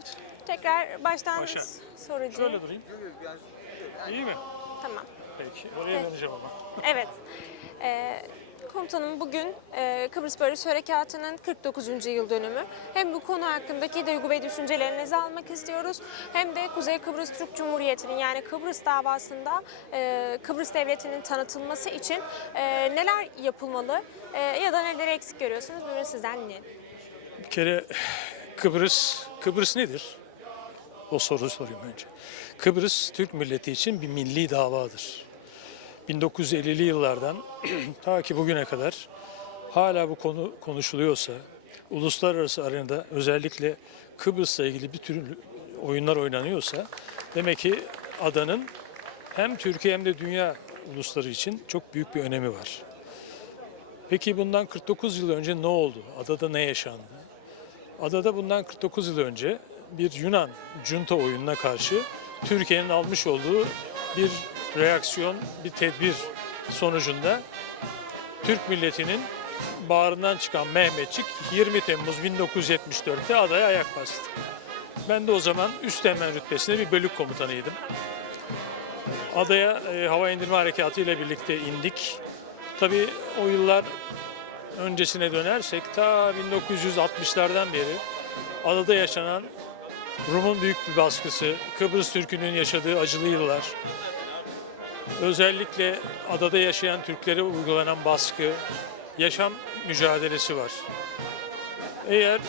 Evet. Tekrar baştan Başa. soracağım. Şöyle durayım. İyi mi? Tamam. Peki. Oraya döneceğim ama. Evet. Ee, komutanım bugün e, Kıbrıs Barış Harekatı'nın 49. yıl dönümü. Hem bu konu hakkındaki duygu ve düşüncelerinizi almak istiyoruz. Hem de Kuzey Kıbrıs Türk Cumhuriyeti'nin yani Kıbrıs davasında e, Kıbrıs Devleti'nin tanıtılması için e, neler yapılmalı e, ya da neleri eksik görüyorsunuz? Buyurun sizden dinleyelim. Bir kere Kıbrıs, Kıbrıs nedir? O soruyu sorayım önce. Kıbrıs Türk milleti için bir milli davadır. 1950'li yıllardan ta ki bugüne kadar hala bu konu konuşuluyorsa, uluslararası arenada özellikle Kıbrıs'la ilgili bir tür oyunlar oynanıyorsa demek ki adanın hem Türkiye hem de dünya ulusları için çok büyük bir önemi var. Peki bundan 49 yıl önce ne oldu? Adada ne yaşandı? Adada bundan 49 yıl önce bir Yunan junta oyununa karşı Türkiye'nin almış olduğu bir reaksiyon, bir tedbir sonucunda Türk milletinin bağrından çıkan Mehmetçik 20 Temmuz 1974'te adaya ayak bastı. Ben de o zaman üsteğmen rütbesinde bir bölük komutanıydım. Adaya e, hava indirme harekatı ile birlikte indik. Tabii o yıllar öncesine dönersek ta 1960'lardan beri adada yaşanan Rum'un büyük bir baskısı, Kıbrıs Türk'ünün yaşadığı acılı yıllar, özellikle adada yaşayan Türklere uygulanan baskı, yaşam mücadelesi var. Eğer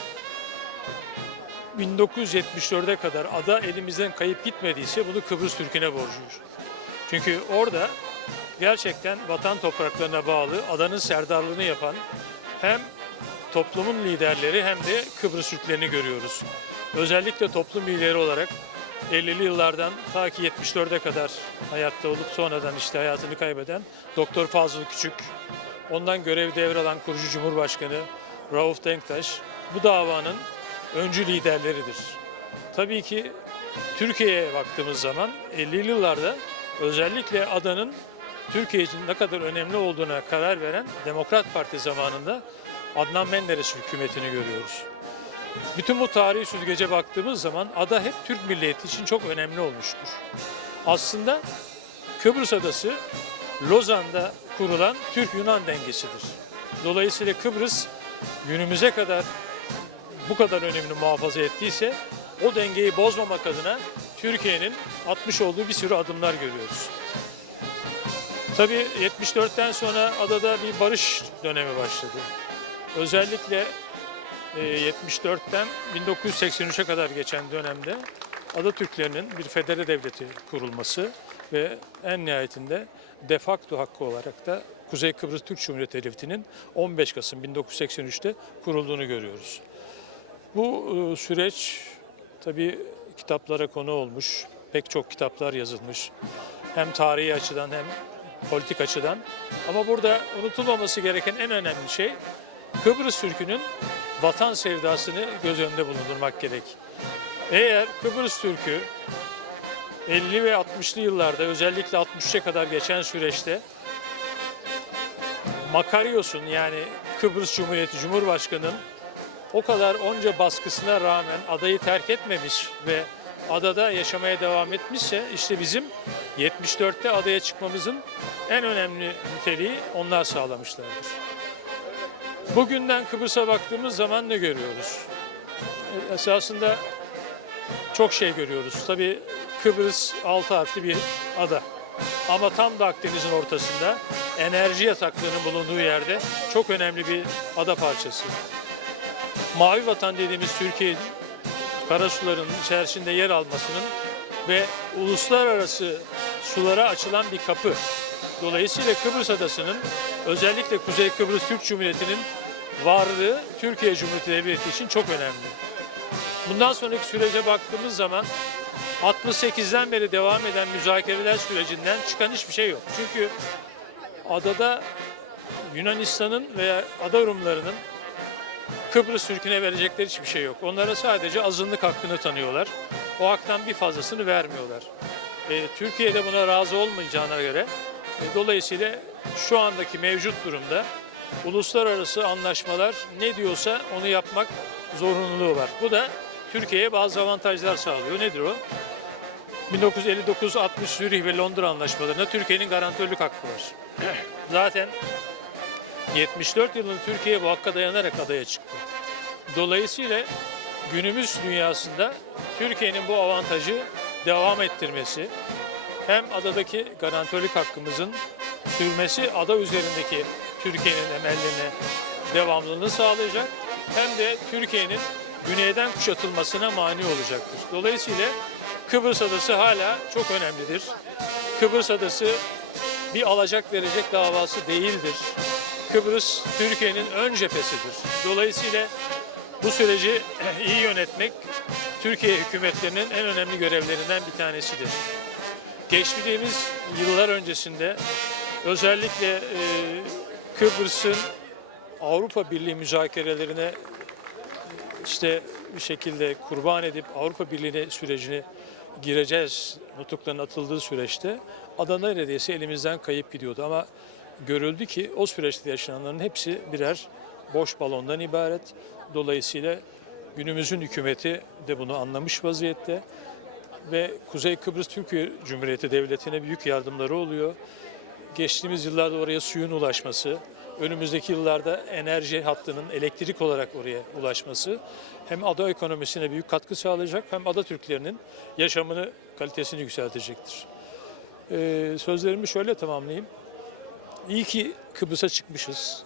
1974'e kadar ada elimizden kayıp gitmediyse bunu Kıbrıs Türk'üne borcuyuz. Çünkü orada gerçekten vatan topraklarına bağlı adanın serdarlığını yapan hem toplumun liderleri hem de Kıbrıs Türklerini görüyoruz. Özellikle toplum lideri olarak 50'li yıllardan ta ki 74'e kadar hayatta olup sonradan işte hayatını kaybeden Doktor Fazıl Küçük, ondan görev devralan kurucu Cumhurbaşkanı Rauf Denktaş bu davanın öncü liderleridir. Tabii ki Türkiye'ye baktığımız zaman 50'li yıllarda özellikle adanın Türkiye için ne kadar önemli olduğuna karar veren Demokrat Parti zamanında Adnan Menderes hükümetini görüyoruz. Bütün bu tarihi süzgece baktığımız zaman ada hep Türk milliyeti için çok önemli olmuştur. Aslında Kıbrıs Adası Lozan'da kurulan Türk-Yunan dengesidir. Dolayısıyla Kıbrıs günümüze kadar bu kadar önemli muhafaza ettiyse o dengeyi bozmamak adına Türkiye'nin atmış olduğu bir sürü adımlar görüyoruz. Tabii 74'ten sonra adada bir barış dönemi başladı. Özellikle e, 74'ten 1983'e kadar geçen dönemde Ada Türklerinin bir federe devleti kurulması ve en nihayetinde de facto hakkı olarak da Kuzey Kıbrıs Türk Cumhuriyeti Devleti'nin 15 Kasım 1983'te kurulduğunu görüyoruz. Bu e, süreç tabii kitaplara konu olmuş, pek çok kitaplar yazılmış. Hem tarihi açıdan hem politik açıdan. Ama burada unutulmaması gereken en önemli şey Kıbrıs Türk'ünün vatan sevdasını göz önünde bulundurmak gerek. Eğer Kıbrıs Türk'ü 50 ve 60'lı yıllarda özellikle 63'e kadar geçen süreçte Makaryos'un yani Kıbrıs Cumhuriyeti Cumhurbaşkanı'nın o kadar onca baskısına rağmen adayı terk etmemiş ve adada yaşamaya devam etmişse işte bizim 74'te adaya çıkmamızın en önemli niteliği onlar sağlamışlardır. Bugünden Kıbrıs'a baktığımız zaman ne görüyoruz? E, Esasında çok şey görüyoruz. Tabii Kıbrıs altı harfli bir ada. Ama tam da Akdeniz'in ortasında enerji yataklığının bulunduğu yerde çok önemli bir ada parçası. Mavi Vatan dediğimiz Türkiye'nin karasuların içerisinde yer almasının ve uluslararası sulara açılan bir kapı. Dolayısıyla Kıbrıs Adası'nın özellikle Kuzey Kıbrıs Türk Cumhuriyeti'nin varlığı Türkiye Cumhuriyeti Devleti için çok önemli. Bundan sonraki sürece baktığımız zaman 68'den beri devam eden müzakereler sürecinden çıkan hiçbir şey yok. Çünkü adada Yunanistan'ın veya ada Rumlarının Kıbrıs Türk'üne verecekleri hiçbir şey yok. Onlara sadece azınlık hakkını tanıyorlar. O haktan bir fazlasını vermiyorlar. E, Türkiye de buna razı olmayacağına göre e, dolayısıyla şu andaki mevcut durumda uluslararası anlaşmalar ne diyorsa onu yapmak zorunluluğu var. Bu da Türkiye'ye bazı avantajlar sağlıyor. Nedir o? 1959-60 Zürih ve Londra anlaşmalarında Türkiye'nin garantörlük hakkı var. Zaten 74 yılında Türkiye bu hakka dayanarak adaya çıktı. Dolayısıyla günümüz dünyasında Türkiye'nin bu avantajı devam ettirmesi hem adadaki garantörlük hakkımızın sürmesi ada üzerindeki Türkiye'nin emellerine devamlılığını sağlayacak hem de Türkiye'nin güneyden kuşatılmasına mani olacaktır. Dolayısıyla Kıbrıs Adası hala çok önemlidir. Kıbrıs Adası bir alacak verecek davası değildir. Kıbrıs Türkiye'nin ön cephesidir. Dolayısıyla bu süreci iyi yönetmek Türkiye hükümetlerinin en önemli görevlerinden bir tanesidir. Geçtiğimiz yıllar öncesinde özellikle e, Kıbrıs'ın Avrupa Birliği müzakerelerine işte bir şekilde kurban edip Avrupa Birliği sürecine gireceğiz nutukların atıldığı süreçte ada neredeyse elimizden kayıp gidiyordu ama görüldü ki o süreçte yaşananların hepsi birer boş balondan ibaret. Dolayısıyla günümüzün hükümeti de bunu anlamış vaziyette ve Kuzey Kıbrıs Türkiye Cumhuriyeti Devleti'ne büyük yardımları oluyor. Geçtiğimiz yıllarda oraya suyun ulaşması, önümüzdeki yıllarda enerji hattının elektrik olarak oraya ulaşması hem ada ekonomisine büyük katkı sağlayacak hem ada Türklerinin yaşamını, kalitesini yükseltecektir. Ee, sözlerimi şöyle tamamlayayım. İyi ki Kıbrıs'a çıkmışız.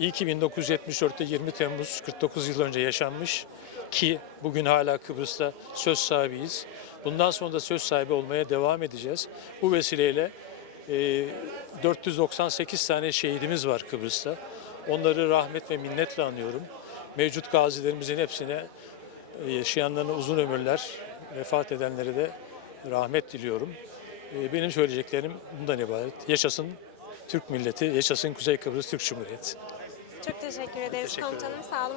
İyi ki 1974'te 20 Temmuz 49 yıl önce yaşanmış ki bugün hala Kıbrıs'ta söz sahibiyiz. Bundan sonra da söz sahibi olmaya devam edeceğiz. Bu vesileyle e, 498 tane şehidimiz var Kıbrıs'ta. Onları rahmet ve minnetle anıyorum. Mevcut gazilerimizin hepsine e, yaşayanlarına uzun ömürler, vefat edenlere de rahmet diliyorum. E, Benim söyleyeceklerim bundan ibaret. Yaşasın Türk milleti, yaşasın Kuzey Kıbrıs Türk Cumhuriyeti. Çok teşekkür ederiz Teşekkür komutanım. Sağ olun.